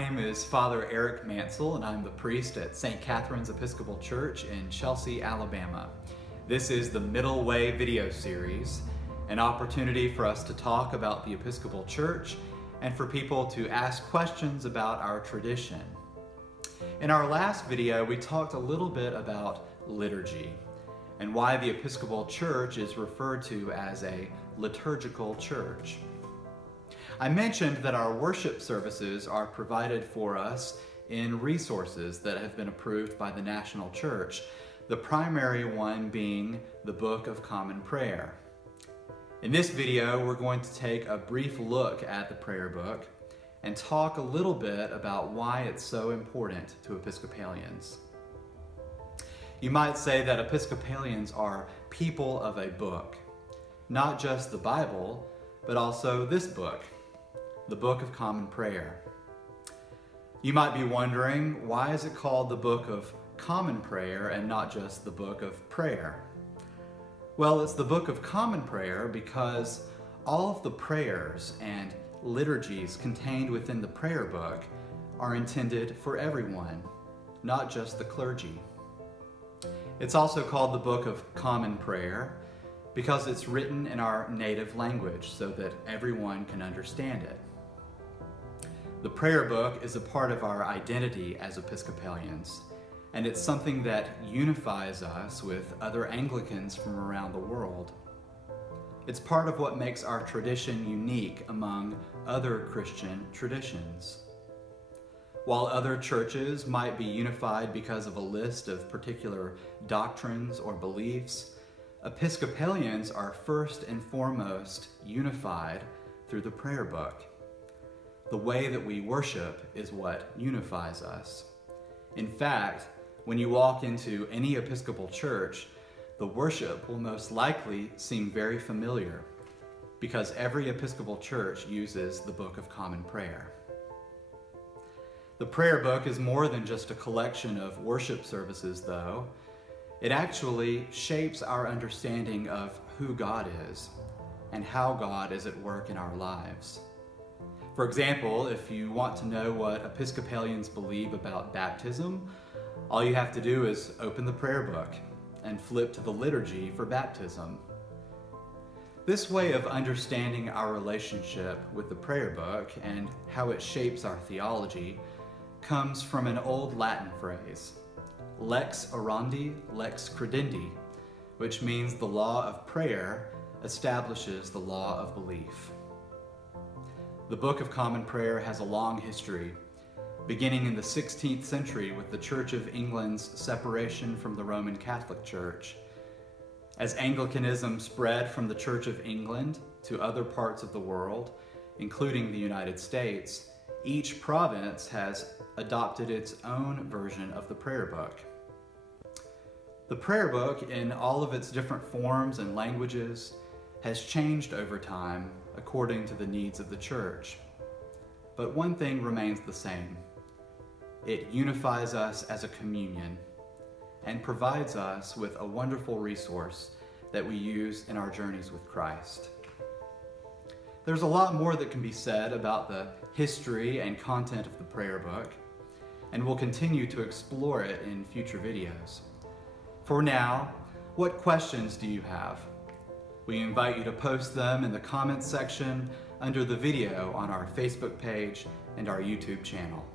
name is Father Eric Mansell, and I'm the priest at St. Catherine's Episcopal Church in Chelsea, Alabama. This is the Middle Way video series, an opportunity for us to talk about the Episcopal Church and for people to ask questions about our tradition. In our last video, we talked a little bit about liturgy and why the Episcopal Church is referred to as a liturgical church. I mentioned that our worship services are provided for us in resources that have been approved by the National Church, the primary one being the Book of Common Prayer. In this video, we're going to take a brief look at the prayer book and talk a little bit about why it's so important to Episcopalians. You might say that Episcopalians are people of a book, not just the Bible, but also this book, the Book of Common Prayer. You might be wondering, why is it called the Book of Common Prayer and not just the Book of Prayer? Well, it's the Book of Common Prayer because all of the prayers and liturgies contained within the prayer book are intended for everyone, not just the clergy. It's also called the Book of Common Prayer because it's written in our native language so that everyone can understand it. The prayer book is a part of our identity as Episcopalians, and it's something that unifies us with other Anglicans from around the world. It's part of what makes our tradition unique among other Christian traditions. While other churches might be unified because of a list of particular doctrines or beliefs, Episcopalians are first and foremost unified through the prayer book. The way that we worship is what unifies us. In fact, when you walk into any Episcopal church, the worship will most likely seem very familiar because every Episcopal church uses the Book of Common Prayer. The prayer book is more than just a collection of worship services, though. It actually shapes our understanding of who God is and how God is at work in our lives. For example, if you want to know what Episcopalians believe about baptism, all you have to do is open the prayer book and flip to the liturgy for baptism. This way of understanding our relationship with the prayer book and how it shapes our theology comes from an old Latin phrase, lex orandi, lex credendi, which means the law of prayer establishes the law of belief. The Book of Common Prayer has a long history, beginning in the 16th century with the Church of England's separation from the Roman Catholic Church. As Anglicanism spread from the Church of England to other parts of the world, including the United States, each province has adopted its own version of the prayer book. The prayer book, in all of its different forms and languages, has changed over time according to the needs of the church. But one thing remains the same. It unifies us as a communion and provides us with a wonderful resource that we use in our journeys with Christ. There's a lot more that can be said about the history and content of the prayer book, and we'll continue to explore it in future videos. For now, what questions do you have? We invite you to post them in the comments section under the video on our Facebook page and our YouTube channel.